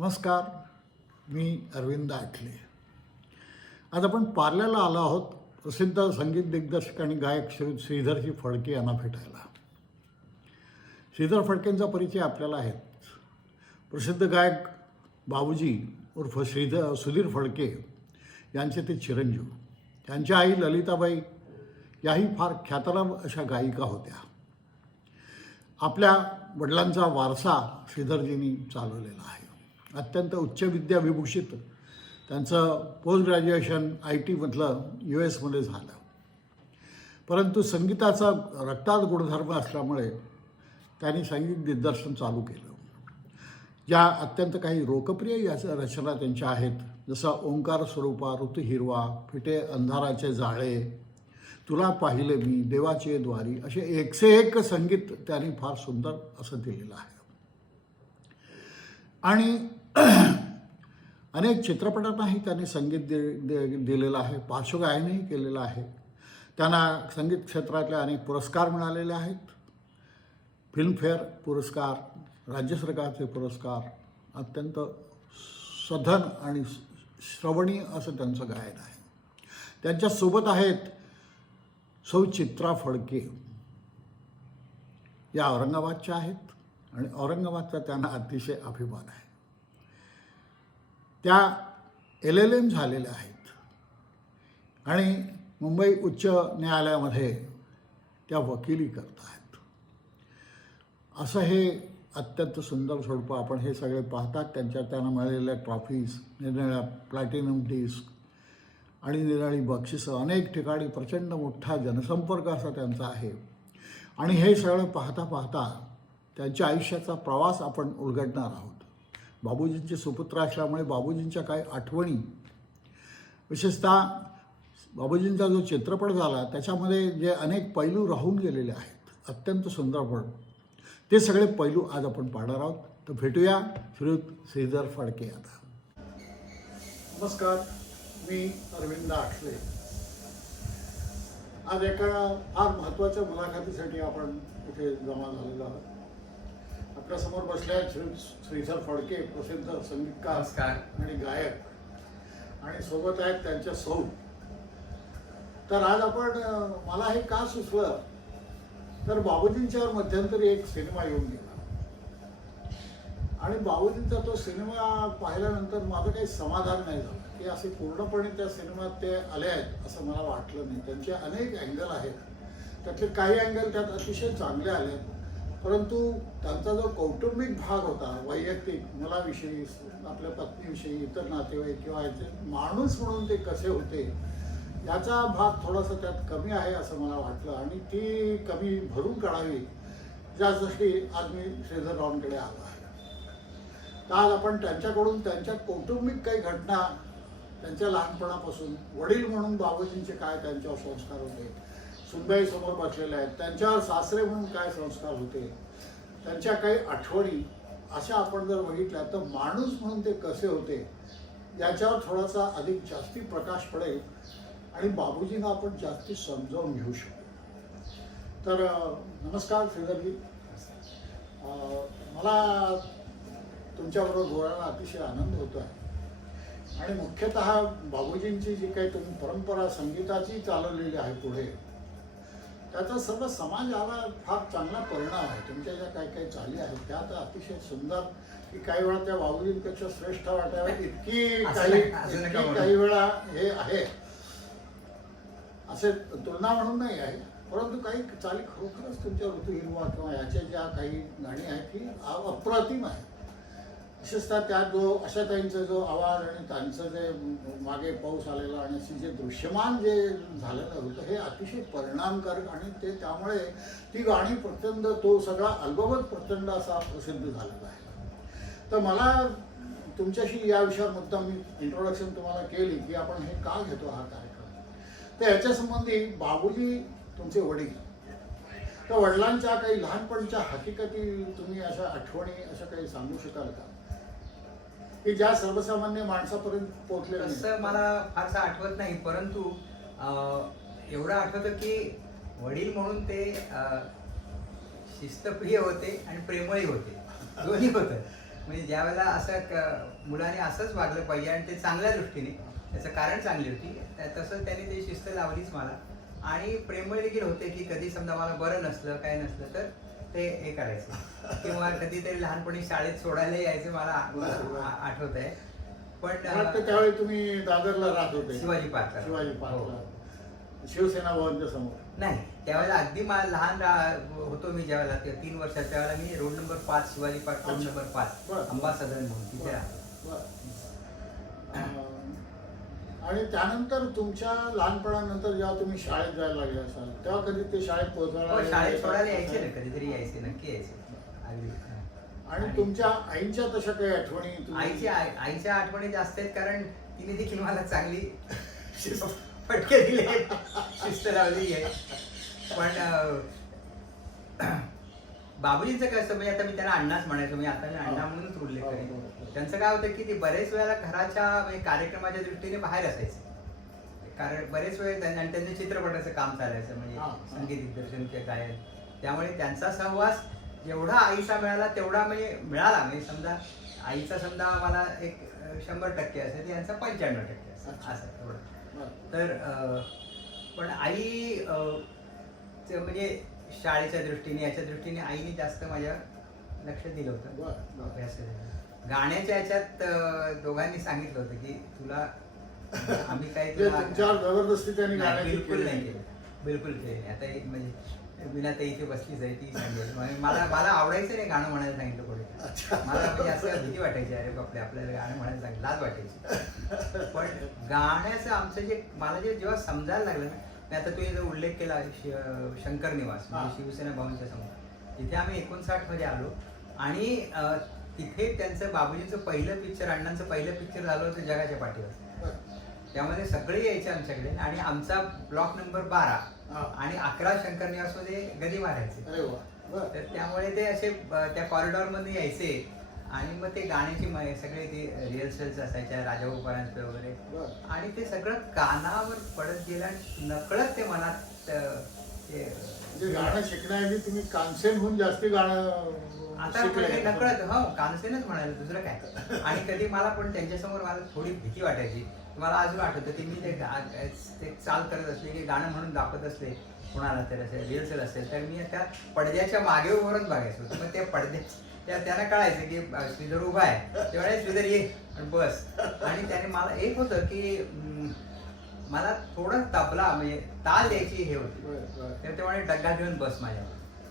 नमस्कार मी अरविंद आठले. आज आपण पार्ल्याला आलो आहोत प्रसिद्ध संगीत दिग्दर्शक आणि गायक श्री श्रीधरजी फडके यांना भेटायला. श्रीधर फडकेंचा परिचय आपल्याला आहेत. प्रसिद्ध गायक बाबूजी उर्फ श्रीधर सुधीर फडके यांचे ते चिरंजीव. त्यांच्या आई ललिताबाई याही फार ख्यातनाम अशा गायिका होत्या. आपल्या वडिलांचा वारसा श्रीधरजींनी चालवलेला आहे. अत्यंत उच्च विद्या विभूषित त्यांचं पोस्ट ग्रॅज्युएशन आय टीमधलं यू एसमध्ये झालं. परंतु संगीताचा रक्तात गुणधर्म असल्यामुळे त्यांनी संगीत दिग्दर्शन चालू केलं. ज्या अत्यंत काही लोकप्रिय या रचना त्यांच्या आहेत जसं ओंकार स्वरूपा ऋतू हिरवा फिटे अंधाराचे जाळे तुला पाहिले मी देवाचे द्वारी असे एकसे एक संगीत त्यांनी फार सुंदर असं दिलेलं आहे. आणि अनेक चित्रपटांनाही त्यांनी संगीत दे, दे दिलेलं आहे. पार्श्वगायनही केलेलं आहे. त्यांना संगीत क्षेत्रातले अनेक पुरस्कार मिळालेले आहेत. फिल्मफेअर पुरस्कार राज्य सरकारचे पुरस्कार अत्यंत सधन आणि श्रवणीय असं त्यांचं गायन आहे. त्यांच्यासोबत आहेत सौ चित्रा फडके. या औरंगाबादच्या आहेत आणि औरंगाबादचा त्यांना अतिशय अभिमान आहे. त्या एल एल एम झालेल्या आहेत. आणि मुंबई उच्च न्यायालयामध्ये त्या वकिली करत आहेत असं हे अत्यंत सुंदर स्वरूप आपण हे सगळे पाहतात. त्यांच्या त्यांना मिळालेल्या ट्रॉफीज निरनिळ्या प्लॅटिनम डिस्क आणि निराळी बक्षिसं अनेक ठिकाणी प्रचंड मोठा जनसंपर्क असा त्यांचा आहे. आणि हे सगळं पाहता पाहता त्यांच्या आयुष्याचा प्रवास आपण उलगडणार आहोत. बाबूजींचे सुपुत्र असल्यामुळे बाबूजींच्या काही आठवणी विशेषतः बाबूजींचा जो चित्रपट झाला त्याच्यामध्ये जे अनेक पैलू राहून गेलेले आहेत अत्यंत सुंदरपण ते सगळे पैलू आज आपण पाहणार आहोत. तर भेटूया श्रीयुत श्रीधर फडके आता. नमस्कार मी अरविंद आठले. आज एका फार महत्त्वाच्या मुलाखतीसाठी आपण इथे जमा झालेलो आहोत. आपल्यासमोर बसले आहेत श्री श्रीधर फडके प्रसिद्ध संगीतकार आणि गायक. आणि सोबत आहेत त्यांच्या सौ तर आज आपण मला हे का सुचलं? तर बाबूजींच्यावर मध्यंतरी एक सिनेमा येऊन गेला. आणि बाबूजींचा तो सिनेमा पाहिल्यानंतर माझं काही समाधान नाही झालं. की असे पूर्णपणे त्या सिनेमात ते आले आहेत असं मला वाटलं नाही. त्यांचे अनेक अँगल आहेत. त्यातले काही अँगल त्यात अतिशय चांगले आले आहेत परंतु त्यांचा जो कौटुंबिक भाग होता वैयक्तिक मुलाविषयी आपल्या पत्नीविषयी इतर नातेवाईक किंवा याचे माणूस म्हणून ते कसे होते याचा भाग थोडासा त्यात कमी आहे असं मला वाटलं. आणि ती कमी भरून काढावी ज्यासाठी आज मी श्रीधर रावांकडे आलो आहे. तर आज आपण त्यांच्याकडून त्यांच्या कौटुंबिक काही घटना त्यांच्या लहानपणापासून वडील म्हणून बाबूजींचे काय त्यांच्यावर संस्कार होते सुनबाई समोर बसलेल्या आहेत. त्यांच्यावर सासरे म्हणून काय संस्कार होते? त्यांच्या काही आठवणी अशा आपण जर बघितल्या तर माणूस म्हणून ते कसे होते? याच्यावर थोडासा अधिक जास्ती प्रकाश पडेल आणि बाबूजींना आपण जास्ती समजावून घेऊ शकतो तर नमस्कार श्रीधरजी. मला तुमच्याबरोबर बोलायला अतिशय आनंद होतो आहे. आणि मुख्यतः बाबूजींची जी काही तुम्ही परंपरा संगीताची चालवलेली आहे पुढे त्याचा सर्व समाजाला फार चांगला परिणाम आहे. तुमच्या ज्या काही काही चाली आहेत त्या तर अतिशय सुंदर की काही वेळा त्या बाबूजींपेक्षा श्रेष्ठ वाटाव्या इतकी काही. काही वेळा हे आहे. असे तुलना म्हणून नाही आहे. परंतु काही चाली खरोखरच तुमच्या ऋतू हिरवा किंवा याच्या ज्या काही गाणी आहेत अ- अप्रतिम आहे विशेषतः त्यात जो आशाताईंचा जो आवाज आणि त्यांचं जे मागे पाऊस आलेला आणि अशी जे दृश्यमान जे झालेलं होतं हे अतिशय परिणामकारक आणि ते त्यामुळे ती गाणी प्रचंड तो सगळा अल्बमच प्रचंड असा प्रसिद्ध झालेला आहे. तर मला तुमच्याशी या विषयावर मुद्दाम मी इंट्रोडक्शन तुम्हाला केली की आपण हे का घेतो हा कार्यक्रम? तर याच्या संबंधी बाबूजी तुमचे वडील. तर वडिलांच्या काही लहानपणच्या हकीकती तुम्ही अशा आठवणी अशा काही सांगू शकाल का? की ज्या सर्वसामान्य माणसापर्यंत पोहोचलेल्या असं तसं मला फारसं आठवत नाही परंतु अं, एवढं आठवतं की वडील म्हणून ते अं, शिस्तप्रिय होते आणि प्रेमळी होते. दोन्ही होतं. म्हणजे ज्या वेळेला असं क- मुलाने असंच वागलं पाहिजे आणि ते चांगल्या दृष्टीने त्याचं कारण चांगली होती त्या- तसं त्याने ते शिस्त लावलीच मला. आणि प्रेमळ देखील होते की कधी समजा मला बरं नसलं काय नसलं तर ते हे करायचे किंवा कधीतरी लहानपणी शाळेत सोडायला यायचे मला आठवत आहे पण त्यावेळी तुम्ही दादरला राहत होते शिवाजी पार्कला. शिवाजी हो. पार्कला शिवसेना भवनच्या समोर नाही त्यावेळेला अगदी मला लहान होतो मी ज्यावेळेला ते तीन वर्षात त्यावेळेला मी रोड नंबर पाच शिवाजी पार्क रोड. नंबर पाच बरं. अंबा सदन म्हणून तिथे राहतो आणि त्यानंतर तुमच्या लहानपणानंतर जेव्हा तुम्ही शाळेत जायला लागले असाल तेव्हा कधी ते शाळेत पोहोचवायला हो, शाळेत सोडायला? यायचे ना कधीतरी यायचे नक्की यायचे आणि तुमच्या आईंच्या तशा काही आठवणी तुम्ही- आईची आई- आईच्या आठवणी जास्त आहेत कारण तिने देखील मला चांगली फटके दिले. शिस्त लावली आहे पण अं, बाबूजींचं कसं म्हणजे आता मी त्यांना अण्णाच म्हणायचो मी आता मी अण्णा म्हणूनच उल्लेख करेन हो. त्यांचं काय होतं की ते बरेच वेळेला घराच्या म्हणजे कार्यक्रमाच्या दृष्टीने बाहेर असायचे कारण बरेच वेळ आणि त्यांचं चित्रपटाचं काम चालायचं म्हणजे. संगीत दिग्दर्शन गायन त्यामुळे त्यांचा सहवास जेवढा आईचा मिळाला तेवढा म्हणजे मिळाला म्हणजे समजा आईचा समजा मला एक शंभर टक्के असेल यांचा पंच्याण्णव टक्के असेल. असं एवढं बरं. तर पण आई म्हणजे शाळेच्या दृष्टीने याच्या दृष्टीने आईने जास्त माझ्या लक्ष दिलं होतं. अभ्यासाला गाण्याच्या याच्यात अं, दोघांनी सांगितलं होतं की तुला आम्ही काही तुमच्यावर जबरदस्ती त्यांनी गाण्याची बिलकुल केली. नाही केलं बिलकुल केले. आता एक म्हणजे विना तर इथे बसलीच आहे ती सांगेल मला मला आवडायचं नाही गाणं म्हणायला सांगितलं कोणी. मला म्हणजे असं भीती वाटायची अरे बापरे आपल्याला गाणं म्हणायला सांगितलं लाज वाटायची पण गाण्याचं आमचं जे मला जे जेव्हा समजायला लागलं ना मी आता तुम्ही जो उल्लेख केला शंकर निवास म्हणजे. शिवसेना भवनच्या समोर तिथे आम्ही एकोणसाठमध्ये आलो आणि तिथे त्यांचं बाबूजींचं पहिलं पिक्चर अण्णांचं पहिलं पिक्चर झालं होतं जगाच्या पाठीवर. त्यामध्ये सगळे यायचे आमच्याकडे आणि आमचा ब्लॉक नंबर बारा. आणि अकरा शंकर निवासमध्ये गदी मारायचे. तर त्यामुळे ते असे त्या कॉरिडॉरमध्ये यायचे आणि मग ते गाण्याची सगळे ते रिहर्सल्स असायच्या राजाभाऊपरांचं वगैरे बरं. आणि ते सगळं कानावर पडत गेलं आणि नकळत ते मनात ते गाणं शिकण्याआधी तुम्ही कानसेनहून जास्ती गाणं आता. म्हणजे नकळत हो कानसेनच म्हणाले दुसरं काय? आणि कधी मला पण त्यांच्यासमोर मला थोडी भीती वाटायची. मला अजून आठवतं की मी ते चाल करत असले की गाणं म्हणून दाखवत असले कोणाला तर असेल रिहर्सल असेल तर मी त्या पडद्याच्या मागे उभारून बघायचो. मग त्या पडद्या त्या त्यांना कळायचं की श्रीधर उभा आहे. तेव्हा श्रीधर ये. बस. आणि त्याने मला एक होतं की मला थोडं तबला म्हणजे ताल द्यायची हे होती. बरं, बरं, तर ते म्हणे डग्गा घेऊन बस माझ्या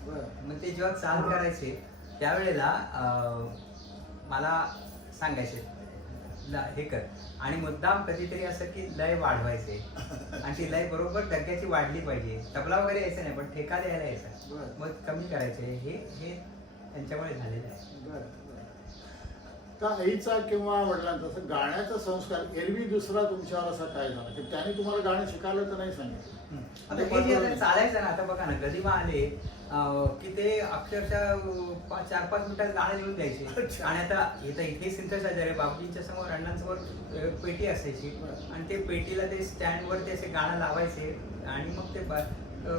बरं. मग ते जेव्हा चाल करायचे त्यावेळेला मला सांगायचे ल- हे कर. आणि मुद्दाम कधीतरी असं की लय वाढवायचे. आणि ती लय बरोबर डग्याची वाढली पाहिजे. तबला वगैरे यायचं नाही पण ठेका द्यायला यायचा. मग कमी करायचे. हे हे त्यांच्यामुळे झालेलं आहे. तर आईचा किंवा वडिलांचा असं गाण्याचा संस्कार एरवी दुसरा तुमच्यावर असा काय झाला? की त्याने तुम्हाला गाणं शिकायला तर नाही सांगितलं? आता हे जे आता चालायचं ना आता बघा ना गदिमा आले की ते अक्षरशः पाच चार पाच मिनिटात गाणं लिहून द्यायचे. आणि आता इथं इथे सिंथसायझर आहे बाबूजींच्या समोर अण्णांसमोर पेटी असायची. आणि ते पेटीला ते स्टँडवर ते असे गाणं लावायचे आणि मग ते ब- अं,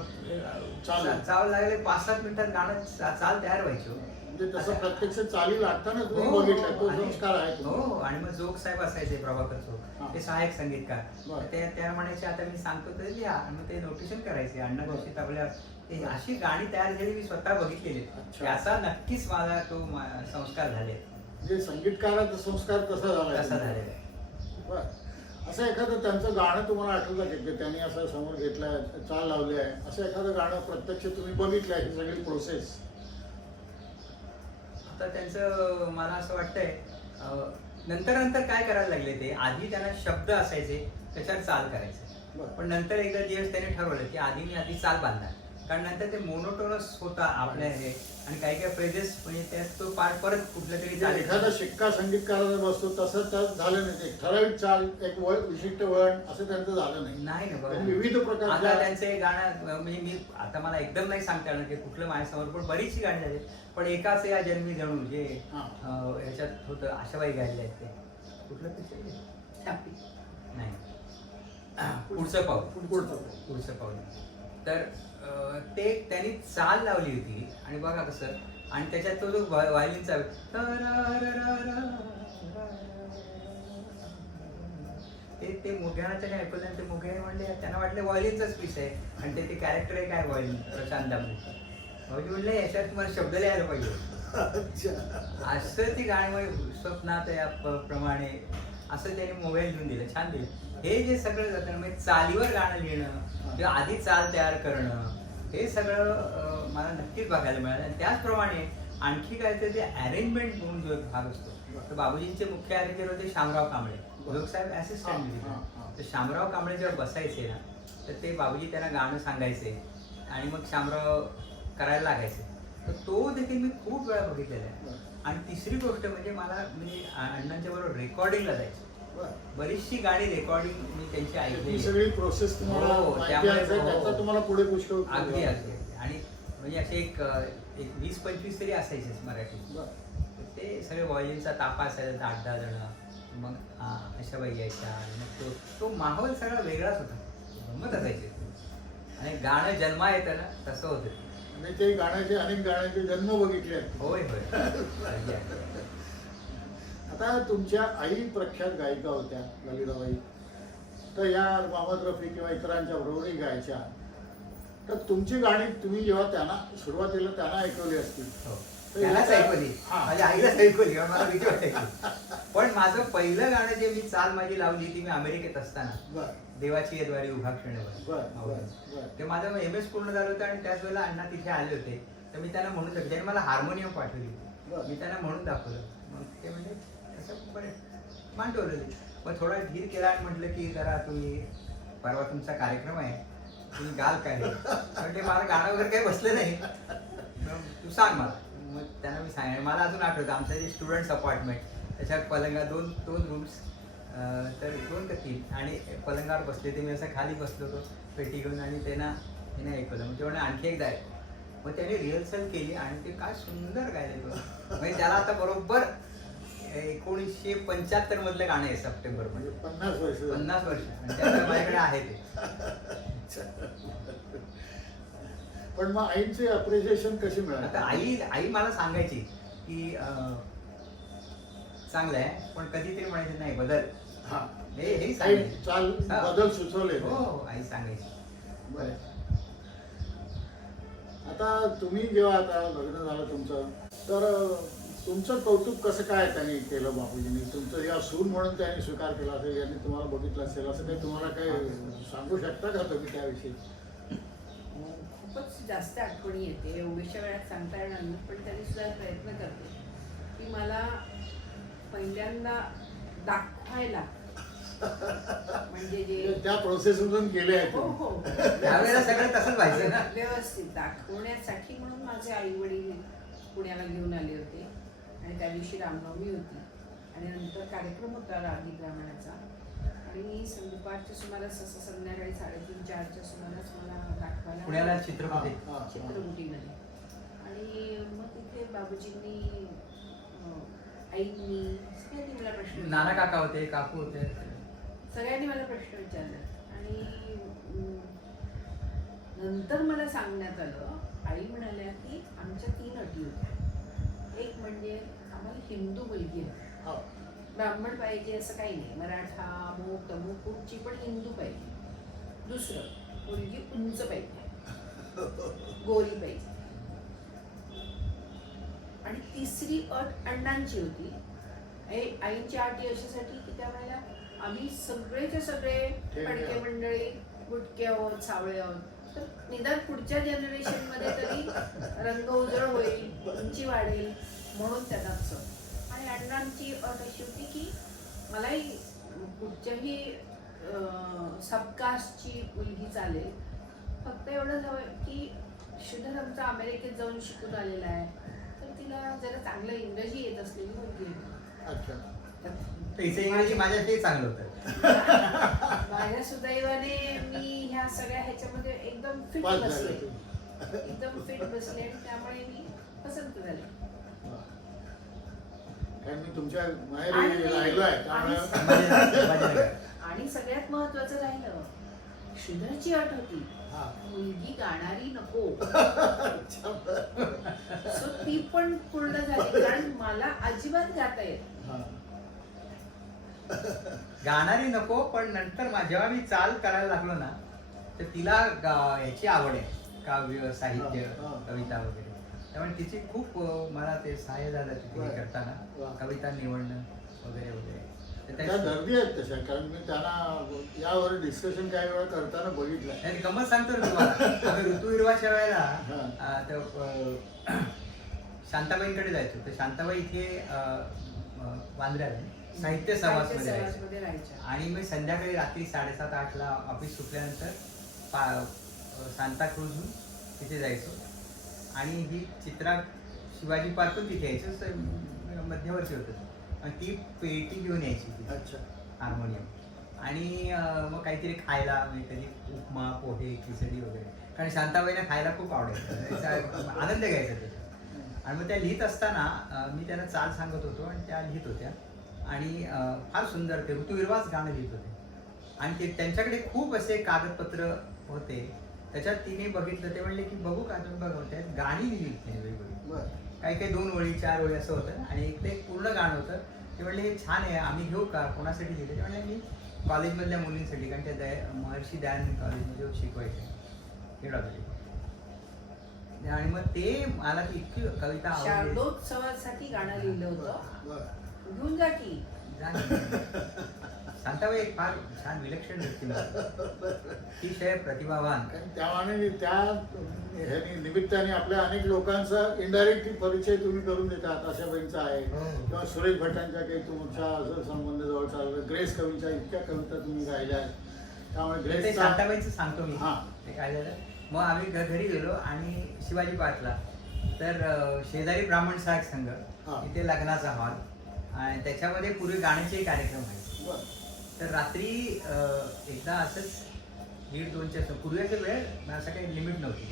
चालू. चा- चाल लागले पाच सात मिनिटात गाणं चाल तयार व्हायची हो. म्हणजे तसं प्रत्यक्ष चाली लागताना तुम्ही हो, बघितलं तो आणि- संस्कार आहे हो. हो. आणि मग जोग साहेब असायचे प्रभाकर हा. ते सहाय्यक संगीतकार. ते त्या म्हणायचे आता मी सांगतो तर लिहा आणि मग ते नोटेशन करायचे अण्णा बरं. जोशी तबल्यावर ते अशी गाणी तयार झाली मी स्वतः बघितलेली अच्छा. त्याचा नक्कीच माझा तो मा- संस्कार झाले म्हणजे संगीतकाराचा संस्कार कसा झाला तसा झालेला आहे बरं असं एखादं त्यांचं गाणं तुम्हाला आठवतं का की त्यांनी असं समोर घेतलंय चाल लावली आहे असं एखादं गाणं प्रत्यक्ष तुम्ही बघितलंय ही सगळी प्रोसेस आता त्यांचं मला असं वाटतंय नंतर नंतर काय करायला लागले ते? आधी त्यांना शब्द असायचे त्याच्यावर चाल करायचे. पण नंतर एकदा दिवस त्याने ठरवलं की आधी मी आधी चाल बांधणार. कारण नंतर ते मोनोटोनस होता आपल्या हे आणि काही काही फ्रेजेस म्हणजे त्यात तो पार्ट परत कुठल्या तरी म्हणजे एखादा शिक्का संगीतकाराचा बसतो तसं त्यात झालं नाही. ठराविक चाल एक वळ विशिष्ट वळण असं त्यांचं झालं नाही. नाही ना विविध आता प्रकारच्या त्यांचे गाणं म्हणजे मी आता मला एकदम नाही सांगता येणार की कुठलं माझ्यासमोर पण बरीचशी गाणी झाली. पण एकाच या जन्मी जणू जे हा. अं, ह्याच्यात होतं आशाबाई गायले आहेत ते. कुठलं पिक्चर नाही. पुढचं पाऊल. पुढचं. पुढचं पाऊल. तर अं, ते त्यांनी चाल लावली होती. आणि बघा कसं आणि त्याच्यात तो जो व्हायलिनचा ते ते मोघ्याचं काय ऐकलं ते मोघे म्हणले त्यांना वाटलं व्हायलिनचाच पीस आहे. आणि ते ते कॅरेक्टर आहे काय व्हायलिन? प्रशांत म्हणले याच्यात तुम्हाला शब्द लिहायला पाहिजे. अच्छा. असं ती गाणी स्वप्नात या प- प्रमाणे असं त्याने मोबाईल घेऊन दिलं छान दिलं. हे जे सगळं जातं म्हणजे चालीवर गाणं लिहिणं किंवा आधी चाल तयार करणं हे सगळं अं, मला नक्कीच बघायला मिळालं. आणि त्याचप्रमाणे आणखी काय तर ते अरेंजमेंट म्हणून जो एक भाग असतो तर बाबूजींचे मुख्य अरेंजर होते शामराव कांबळे. लोकसाहेब हा, असिस्टंट हा, हा. तर शामराव कांबळे जेव्हा बसायचे ना तर ते बाबूजी त्यांना गाणं सांगायचे. आणि मग शामराव करायला लागायचे. तर तो देखील मी खूप वेळा बघितलेला आहे. आणि तिसरी गोष्ट म्हणजे मला मी अण्णांच्या बरोबर रेकॉर्डिंगला जायचं. बरं. बरीचशी गाणी रेकॉर्डिंग मी त्यांची ही ऐकली सगळी प्रोसेस तुम्हाला हो, तुम्हाला पुढे पुष्कळ अगदी. अगदी. आणि म्हणजे असे एक एक वीस पंचवीस तरी असायचेच मराठी. ते सगळे व्हायोलिनचा तापा असायचा आठ दहा जण. मग आ, आशाबाई यायच्या. मग तो तो माहोल सगळा वेगळाच होता. गंमत असायची. आणि गाणं जन्मा येतं ना तसं होतं. आणि ते गाण्याचे अनेक गाण्याचे जन्म बघितले होय. आता तुमच्या आई प्रख्यात गायिका होत्या ललिताबाई. तर या मोहम्मद रफी किंवा इतरांच्या बरोबरही गायच्या. तर तुमची गाणी तुम्ही जेव्हा त्यांना सुरुवातीला त्यांना ऐकवली असतील. हो. त्यालाच ऐकवली. माझ्या आईलाच ऐकवली मला भीती वाटायची. पण माझं पहिलं गाणं जे मी चाल माझी लावली ती मी अमेरिकेत असताना. बर. देवाची येदवारी उभा बर बर ते माझं एम एस पूर्ण झालं होतं आणि त्याच वेळेला अण्णा तिथे आले होते. तर मी त्यांना म्हणून दाखवलं. त्यांनी मला हार्मोनियम पाठवली. मी त्यांना म्हणून दाखवलं. मग ते म्हणजे असं बरं मांडवलं मग थोडा धीर केला आणि म्हटलं की जरा तुम्ही परवा तुमचा कार्यक्रम आहे. तुम्ही गाल काय? म्हणजे मला गाणं वगैरे काही बसलं नाही. मग तू सांग मला. मग त्यांना मी सांगितलं. मला अजून आठवतं. आमचं जे स्टुडंट्स अपार्टमेंट त्याच्यात पलंगा दोन दोन रूम्स तर दोन का तीन? आणि पलंगावर बसले ते मी असं खाली बसलो होतो पेटी घेऊन आणि त्यांना त्याने ऐकवलं मग ते म्हणे आणखी एकदा ऐक मग त्याने रिहर्सल केली आणि ते काय सुंदर गायले तो. म्हणजे त्याला आता बरोबर एकोणीसशे पंच्याहत्तर मधलं गाणं आहे सप्टेंबर म्हणजे मध्ये पन्नास वर्ष. पन्नास वर्ष. त्याचं माझ्याकडे आहे ते. पण मग आईचे अप्रिशिएशन कशी आता मिळाली आई आई मला सांगायची की चांगलं आहे पण कधीतरी म्हणायची नाही बदल. हा. हे हे काही सांगायची चाल हा. बदल सुचवले. हो हो, आई सांगायची बरं. आता तुम्ही जेव्हा आता लग्न झालं तुमचं तर अं, तुमचं कौतुक कसं काय त्यांनी केलं बापूजींनी? तुमचं या सून म्हणून त्यांनी स्वीकार केला असेल यांनी तुम्हाला बघितलं असेल असं काही तुम्हाला काही सांगू शकता का तुम्ही त्याविषयी? खूपच जास्त आठवणी येते. एवढ्याशा वेळात सांगता येणार नाही पण तरी सुद्धा प्रयत्न करते. की मला पहिल्यांदा दाखवायला. म्हणजे जे त्या प्रोसेसमधून गेले आहेत हो तुम्ही. हो त्यावेळेला सगळं तसंच व्हायचं ना. व्यवस्थित दाखवण्यासाठी म्हणून माझे आई वडील पुण्याला घेऊन आले होते. आणि त्या दिवशी रामनवमी होती. आणि नंतर कार्यक्रम होता राधी ब्राह्मणाचा आणि दुपारच्या सुमारास असं संध्याकाळी साडेतीन चारच्या सुमारास मला दाखवायला पुण्याला चित्रपट आहे. चित्रकुटीमध्ये आणि मग तिथे बाबूजींनी आईंनी सगळ्यांनी मला प्रश्न. नाना काका होते काकू होते. सगळ्यांनी मला प्रश्न विचारले. आणि नंतर मला सांगण्यात आलं आई म्हणाल्या की आमच्या तीन अटी होत्या. एक म्हणजे आम्हाला हिंदू मुलगी हा. ब्राह्मण पाहिजे असं काही नाही. मराठा अमुक तमुक कुठची पण हिंदू पाहिजे. दुसरं मुलगी उंच पाहिजे. गोरी पाहिजे. आणि तिसरी अट अण्णांची होती. आई- आईची अट अशासाठी की त्यावेळेला आम्ही सगळेचे सगळे. फडके मंडळी गुटके आहोत सावळे आहोत. तर निदान पुढच्या जनरेशनमध्ये तरी रंग उजळ होईल उंची वाढेल म्हणून त्यांना असं. आणि अण्णांची अट अशी होती की मलाही कुठच्याही सबकास्टची मुलगी चालेल. फक्त एवढंच हवं की शुद्धच आमचा अमेरिकेत जाऊन शिकून आलेला आहे. तिला जरा चांगलं इंग्रजी येत असलेली मुलगी हवी. अच्छा तर पैसे इंग्रजी माझ्याशी चांगलं होतं माझ्या सुदैवाने मी ह्या सगळ्या ह्याच्यामध्ये एकदम फिट पास बसले. एकदम फिट बसले आणि त्यामुळे मी पसंत झाले हा. कारण मी तुमच्या आणि- माहेरी राहिलो आहे त्यामुळे संभाजीनगर- संभाजीनगर. आणि सगळ्यात महत्वाचं राहिलं श्रीधरची अट होती मुलगी गाणारी नको. सो ती पण पूर्ण झाली कारण मला अजिबात गाता येत हा. गाणारी नको पण नंतर मा- जेव्हा मी चाल करायला लागलो ना तर तिला गा- याची आवड आहे काव्य साहित्य हा, हा. कविता वगैरे त्यामुळे तिची खूप अं, मला ते सहाय्य झालं तिथे हे. करताना वा. कविता निवडणं वगैरे वगैरे त्या गर्दी आहेत तशा कारण मी त्यांना यावर डिस्कशन काही वेळा करताना बघितलं आणि गमत सांगतो ना तुम्हाला. आम्ही ऋतुविर्वाच्या वेळेला. अं, त्या, अं, शांताबाईंकडे जायचो. तर शांताबाई इथे अं, अं, वांद्र्याला आहे. साहित्य सभासमध्ये राहायच्या. आणि मी संध्याकाळी रात्री साडेसात आठला ऑफिस सुटल्यानंतर पा सांताक्रूजहून तिथे जायचो. आणि ही चित्रा शिवाजी पार्क पण तिथे यायचं. स- मध्यवर्ती होतं. ती पेटी घेऊन यायची अच्छा. हार्मोनियम. आणि मग काहीतरी खायला म्हणजे कधी उपमा पोहे खिचडी वगैरे. कारण शांताबाईंना खायला खूप आवडायचं. आनंद घ्यायचा त्याचा आणि मग त्या लिहित असताना मी त्यांना चाल सांगत होतो आणि त्या लिहित होत्या. आणि फार सुंदर ते ऋतुविर्वाच गाणं लिहित होते. आणि ते त्यांच्याकडे खूप असे कागदपत्र होते. त्याच्यात तिने बघितलं ते म्हणले की बघू का तुम्ही बघा त्यात गाणी लिहिली त्यांनी वेगवेगळी. काही काही दोन ओळी चार ओळी असं होतं. आणि एक ते एक पूर्ण गाणं होतं. ते म्हणले हे छान आहे आम्ही घेऊ का? कोणासाठी लिहिलं ते म्हणले मी कॉलेजमधल्या मुलींसाठी कारण त्या दया महर्षी दयानंद कॉलेजमध्ये शिकवायचे. खेळासाठी आणि मग ते मला ती इतकी कविता आवडली. शारदोत्सवासाठी गाणं लिहिलं होतं. घेऊन जा की. शांताबाई एक फार छान विलक्षण व्यक्ती अतिशय प्रतिभावान. कारण त्यामानाने त्या ह्यानी निमित्ताने आपल्या अनेक लोकांचा इनडायरेक्टली परिचय तुम्ही करून देतात अशा बाईंचा आहे हो. किंवा सुरेश भटांच्या काही तुमच्या असं संबंध जवळ चाललं ग्रेस कवीच्या इतक्या कविता तुम्ही गायल्या आहेत. त्यामुळे ते ग्रेसचा शांताबाईंचं सांगतो मी. हा. ते काय झालं? मग आम्ही घरी गेलो आणि शिवाजी पार्कला. तर शेजारी ब्राह्मण सहायक संघ. हा. इथे लग्नाचा हॉल. आणि त्याच्यामध्ये पूर्वी गाण्याचे कार्यक्रम बर. तर रात्री एकदा असंच दीड दोनच्या पूर्वीच्या वेळ मला असं काही लिमिट नव्हती.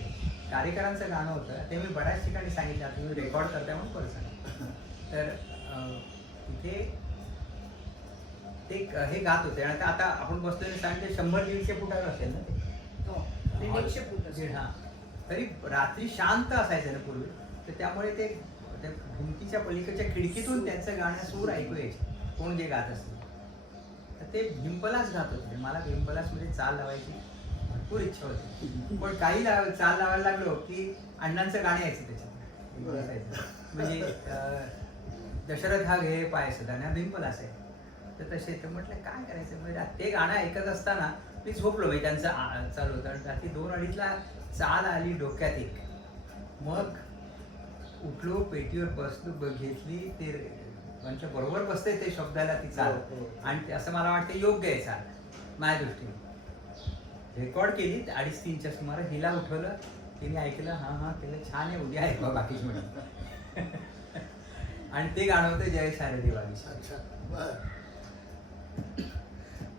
कार्यकरांचं गाणं होतं ते मी बऱ्याच ठिकाणी सांगितलं आता तुम्ही रेकॉर्ड करताय म्हणून परत सांगितलं. तर तिथे ते हे गात होते. आणि आता आपण बसलेले सांगते शंभर दीडशे फुटावर असेल ना ते. हो, दीडशे फूट असेल. हा. तरी रात्री शांत असायचं ना पूर्वी. तर त्यामुळे ते त्या भिंतीच्या पलीकडच्या खिडकीतून त्यांचं गाणं सूर ऐकू यायचे. कोण जे गात असतील तर ते भिंपलाच गात होते. मला भिंपलासमध्ये चाल लावायची भरपूर इच्छा होती. पण काही लाव चाल लावायला लागलो की अण्णांचं गाणं यायचं त्याच्यात. म्हणजे दशरथ हा घे पाय सदाना भिंपल असायचं तर तसे तर म्हटलं काय करायचं? म्हणजे ते गाणं ऐकत असताना मी झोपलो. म्हणजे त्यांचं चालू होतं. आणि रात्री दोन अडीचला चाल आली डोक्यात एक. मग उठलो पेटीवर बसलो घेतली ते त्यांच्या बरोबर बसते ते शब्दाला ती चाल. हो, हो. आणि असं मला वाटतं योग्य आहे चाल. माझ्या दृष्टीने. रेकॉर्ड केली अडीच तीनच्या सुमारे हिला उठवलं. तिने ऐकलं हां हां केलं छान आहे उद्या ऐकवा बाकीची म्हणे आणि ते गाणं होतं जय शारदी वागीश अच्छा बर.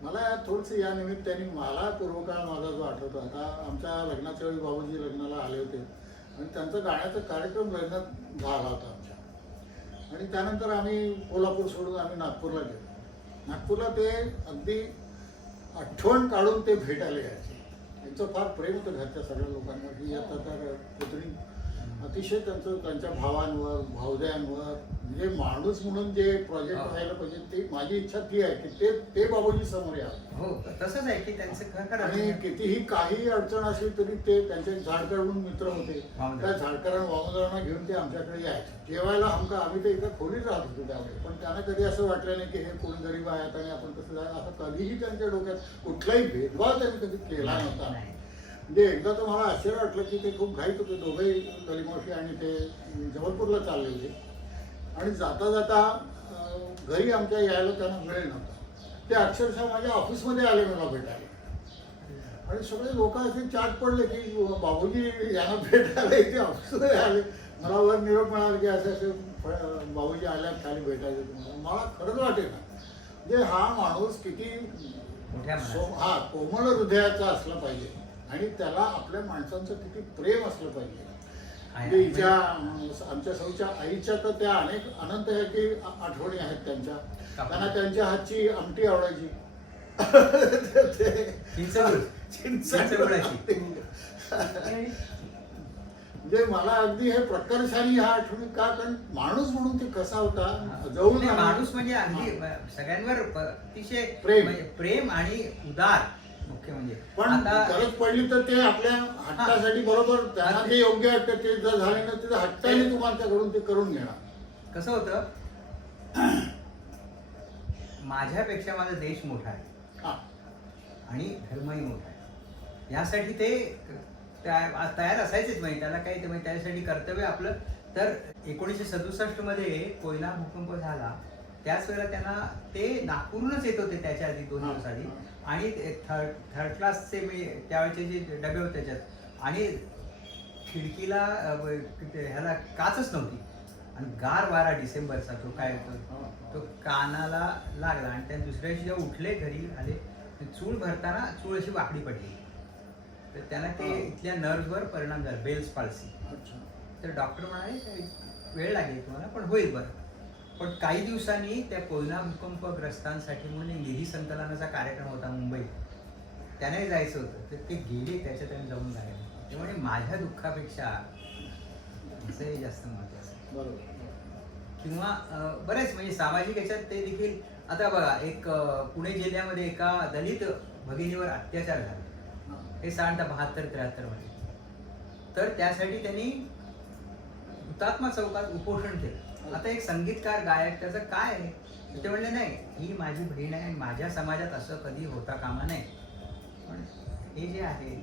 मला थोडस या निमित्ताने मला पूर्वकाळ माझा जो आठवतो आता आमच्या लग्नाच्या वेळी बाबूजी लग्नाला आले होते. आणि त्यांचा गाण्याचा कार्यक्रम लग्नात झाला होता. आणि त्यानंतर आम्ही कोल्हापूर सोडून आम्ही नागपूरला गेलो. नागपूरला ते अगदी आठवण काढून ते भेटायला यायचे. त्यांचं फार प्रेम होतं घरच्या सगळ्या लोकांना की आता तर पुतणी अतिशय त्यांचं त्यांच्या भावांवर भावजांवर म्हणजे माणूस म्हणून जे प्रोजेक्ट. व्हायला पाहिजे ते माझी इच्छा ती आहे की ते ते बाबूजी समोर या हो तसंच आहे की त्यांचं खरं आणि खरं कितीही काही अडचण असली तरी ते त्यांचे झाडकर म्हणून मित्र होते. त्या झाडकरांना वामनरावांना घेऊन ते आमच्याकडे यायचे जेवायला आमका आम्ही ते एका खोलीत राहत होतो त्यावेळी पण त्यांना कधी असं वाटलं नाही की हे कोण गरीब आहेत आणि आपण कसं जाय असं कधीही त्यांच्या डोक्यात कुठलाही भेदभाव त्यांनी कधी केला नव्हता नाही. म्हणजे एकदा तर मला आश्चर्य वाटलं की ते खूप घाईत होते दोघेही गलिमावशी आणि ते जबलपूरला चालले होते आणि जाता जाता घरी आमच्या यायला त्यांना वेळ नव्हता. ते अक्षरशः माझ्या ऑफिसमध्ये आले मला भेटायला. आणि सगळे लोक असे चाट पडले की बाबूजी यांना भेटायला इथे ऑफिसमध्ये आले. मला वर निरोप मिळाला की असे असे बाबूजी आल्यात खाली भेटायचे तुम्हाला. मला खरंच वाटेल ना. म्हणजे हा माणूस किती हा कोमल हृदयाचा असला पाहिजे. आणि त्याला आपल्या माणसांचं किती प्रेम असलं पाहिजे आहे. म्हणजे आमच्या सौच्या आईच्या तर त्या अनेक अनंत आहे की आठवणी आहेत त्यांच्या त्यांना त्यांच्या हातची आमटी आवडायची. म्हणजे मला अगदी हे प्रकर्षाने ह्या आठवणी का कारण माणूस म्हणून ते कसा होता आला. माणूस म्हणजे अगदी सगळ्यांवर अतिशय प्रेम. म्हणजे प्रेम आणि उदार मुख्य म्हणजे. पण आता गरज पडली तर ते आपल्या हट्टासाठी बरोबर त्यांना जे योग्य वाटतं ते जर झाले ना ते हट्टाने तुम्हाला ते करून घेणार. कसं होतं? माझ्यापेक्षा माझा देश मोठा आहे. हा. आणि धर्मही मोठा आहे. यासाठी ते त्या- तयार असायचेच म्हणजे त्याला काही ते म्हणजे त्याच्यासाठी कर्तव्य आपलं. तर एकोणीसशे सदुसष्टमध्ये कोयना भूकंप झाला. त्याच वेळेला त्यांना ते नागपूरहूनच येत होते त्याच्या आधी दोन. दिवस आधी आणि थर्ड थर्ड क्लासचे मी त्यावेळेचे जे डबे होते त्याच्यात. आणि खिडकीला ह्याला काचच नव्हती. आणि गार वारा डिसेंबरचा तो काय होतो? तो कानाला लागला. आणि त्या दुसऱ्या दिवशी जेव्हा उठले घरी आले ते चूळ भरताना चूळ अशी वाकडी पडली. तर त्यांना ते. इथल्या नर्व्हवर परिणाम झाला बेल्स पाल्सी. तर डॉक्टर म्हणाले "काही वेळ लागेल तुम्हाला पण होईल बरं. पण काही दिवसांनी त्या कोयना भूकंपग्रस्तांसाठी म्हणून निधी संकलनाचा कार्यक्रम होता मुंबईत. त्याने जायचं होतं. तर ते गेले त्याच्यात त्यांनी जाऊन राहिले त्यामुळे माझ्या दुःखापेक्षा असंही जास्त महत्वाचं बरोबर. किंवा बरेच म्हणजे सामाजिक याच्यात ते देखील आता बघा एक पुणे जिल्ह्यामध्ये एका दलित भगिनीवर अत्याचार झाले. हा. हे साधारणतः बहात्तर त्र्याहत्तरमध्ये तर त्यासाठी त्यांनी हुतात्मा चौकात उपोषण केलं. आता एक संगीतकार गायक त्याचं काय आहे? ते म्हणले नाही ही माझी बहीण आहे आणि माझ्या समाजात असं कधी होता कामा नाही पण हे जे आहे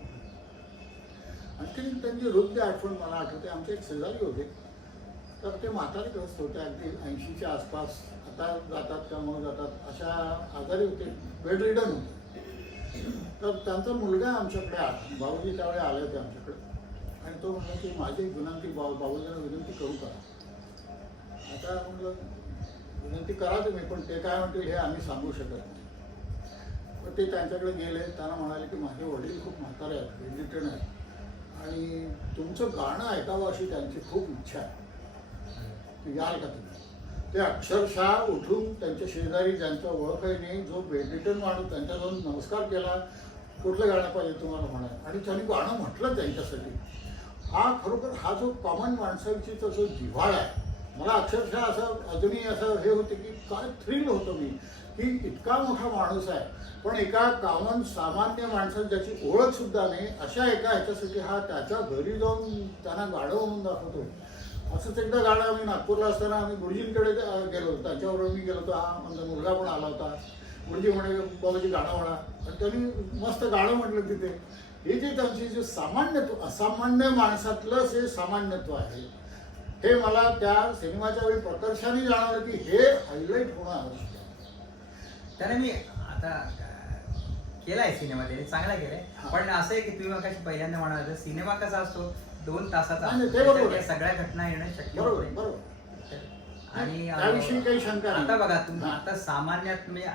आणखी त्यांची हृदय आठवण मला आठवते. आमचे एक शेजारी होते. तर ते म्हातारीग्रस्त होते अगदी ऐंशीच्या आसपास. आता जातात का मग जातात? अशा आजारी होते. बेड रिडन होते. तर त्यांचा मुलगा आमच्याकडे भाऊजी त्यावेळी आले होते आमच्याकडे. आणि तो म्हणला की माझी विनंती भाऊ भाऊजींना विनंती करू का? आता म्हणलं विनंती करा तुम्ही पण ते काय म्हणतील हे आम्ही सांगू शकत नाही. तर ते त्यांच्याकडे गेले त्यांना म्हणाले की माझे वडील खूप म्हातारे आहेत वेजिटेन आहेत. आणि तुमचं गाणं ऐकावं अशी त्यांची खूप इच्छा आहे. याल का तुम्ही? ते अक्षरशः उठून त्यांच्या शेजारी ज्यांचा ओळखही नाही जो वेजिटेन माणूस त्यांच्याजवळ नमस्कार केला कुठलं गाणं पाहिजे तुम्हाला म्हणा आणि त्यांनी गाणं म्हटलं त्यांच्यासाठी. हा खरोखर हा जो कॉमन माणसांची जो जिव्हाळा आहे मला अक्षरशः असं अजूनही असं हे होते की काय थ्रिल होतं मी. की इतका मोठा माणूस आहे. पण एका कॉमन सामान्य माणसाची ज्याची ओळखसुद्धा नाही अशा एका ह्याच्यासाठी हा त्याच्या घरी जाऊन त्यांना गाणं म्हणून दाखवतो. असंच एकदा गाणं आम्ही नागपूरला असताना आम्ही गुरुजींकडे गेलो. होतो त्यांच्याबरोबर मी गेलो होतो. हा माझा मुलगा पण आला होता. गुरुजी म्हणे बाबाजी गाणं म्हणा आणि त्यांनी मस्त गाणं म्हटलं तिथे. हे जे त्यांचे जे सामान्यत्व असामान्य माणसातलंच हे सामान्यत्व आहे. हे मला त्या सिनेमाच्या वेळी प्रकर्षाने जाणवलं की हे हायलाईट होणं आवश्यक आहे त्याने मी आता केलाय सिनेमा त्याने चांगला केलाय. पण असं आहे की तुम्ही मग पहिल्यांदा म्हणाल सिनेमा कसा असतो दोन तासाचा. सगळ्या घटना येणं शक्य बरोबर आणि. आता बघा तुम्ही. आता सामान्यात म्हणजे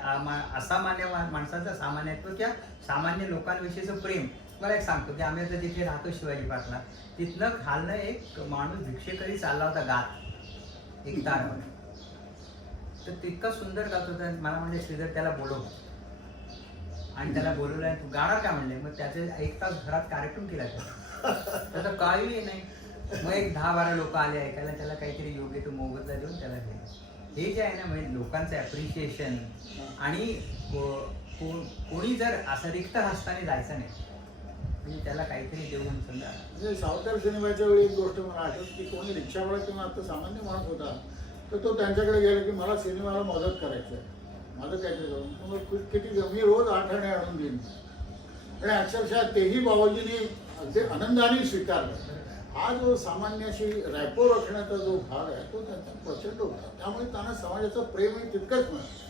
असामान्य माणसाचं सामान्यत्व किंवा सामान्य लोकांविषयीचं प्रेम तुम्हाला एक सांगतो की आम्ही आता जिथे राहतो शिवाजी पाटला तिथनं खालनं एक माणूस भिक्षेकरी चालला होता गात एक तारवर. तर तितकं सुंदर गात होतं मला म्हणजे श्रीधर त्याला बोलव. आणि त्याला बोलवलं आणि तू गाणार का म्हणले? मग त्याचे एक तास घरात कार्यक्रम केला त्याचा त्याचं काही नाही. मग एक दहा बारा लोक आले ऐकायला त्याला काहीतरी योग्य तो मोबदला देऊन त्याला दिलं हे जे आहे ना म्हणजे लोकांचं ॲप्रिशिएशन आणि को- कोणी जर असं रिक्त हस्ताने जायचं नाही म्हणजे त्याला काहीतरी देऊन समजा. म्हणजे सावकार सिनेमाच्या वेळी एक गोष्ट मला आठवत की कोणी रिक्षावाला किंवा आता सामान्य माणूस होता तर तो त्यांच्याकडे गेला की मला सिनेमाला मदत करायचं आहे माझं काहीतरी करून मग किती मी रोज आठवणे आणून देईन. आणि अक्षरशः तेही बाबाजींनी अगदी आनंदाने स्वीकारलं. हा जो सामान्याशी रॅपो राखण्याचा जो भाग आहे तो त्यांचा प्रचंड होता. त्यामुळे त्यांना समाजाचं प्रेमही तितकंच मिळालं.